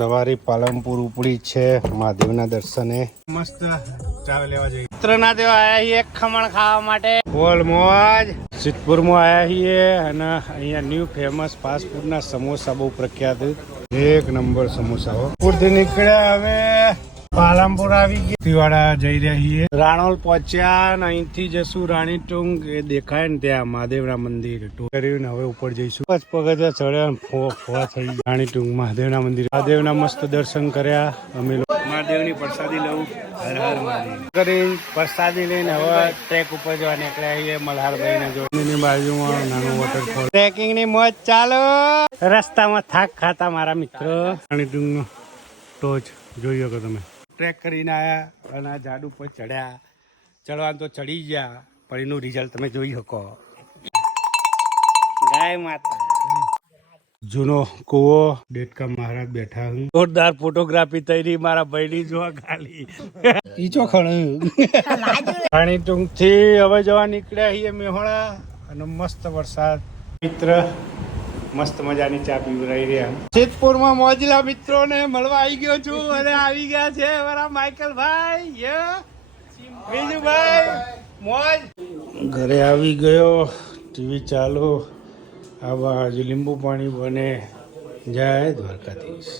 સવારી પાલનપુર ઉપડી છે મહાદેવના દર્શને. મસ્ત ચા લેવા જઈએ. મિત્રના તેઓ આયા છીએ ખમણ ખાવા માટે. બોલ મોજ. સિદ્ધપુરમાં આયા છીએ અને અહીંયા ન્યૂ ફેમસ ફાસ્ટ ફૂડના સમોસા બહુ પ્રખ્યાત. એક નંબર સમોસા હો. પૂરથી નીકળ્યા હવે પાલનપુર આવી ગયા. તિવાડા જઈ રહ્યા છીએ. રાણોલ પહોંચ્યા અને અહીંથી જશું રાણી ટુંગ એ દેખાય ને ત્યાં મહાદેવના મંદિર. કરીને હવે ઉપર જઈશું. પાંચ પગથિયા ચડ્યા ફો ફો થઈ ગયા. રાણી ટુંગ મહાદેવના મંદિર. મહાદેવના મસ્ત દર્શન કર્યા. અમે મહાદેવની પ્રસાદી લઉં. હર હર મહાદેવ. કરી પ્રસાદી લઈને હવે ટ્રેક ઉપર જવા નીકળ્યા છીએ મલ્હારભાઈ ને એની બાજુમાં નાનું વોટરફોલ ટ્રેકિંગની મોજ ચાલો. રસ્તામાં થાક ખાતા મારા મિત્રો. રાણી ટુંગ નો ટોચ જોઈ શકો તમે. ટ્રેક કરીને આવ્યા અને આ ઝાડ ઉપર ચડ્યા ચડવાનું તો ચડી ગયા પણ એનું રિઝલ્ટ તમે જોઈ શકો. ગાય માતા. જૂનો કુવો ડેટકા મહારાજ બેઠા હું. જોરદાર ફોટોગ્રાફી થઈ મારા ભાઈની જોવા ખાલી ઈચો ખણ? પાણી ટૂંકથી હવે જવા નીકળ્યા છીએ મેહોણા અને મસ્ત વરસાદ. મિત્ર મસ્ત મજાની ચા પીવરાઈ રહ્યા સિદ્ધપુરમાં મોજલા મિત્રોને મળવા આવી ગયો છું અને આવી ગયા છે મારા માઇકલ ભાઈ બીજું બીજુભાઈ મોજ. ઘરે આવી ગયો ટીવી ચાલુ આવા હજુ લીંબુ પાણી બને. જય દ્વારકાધીશ.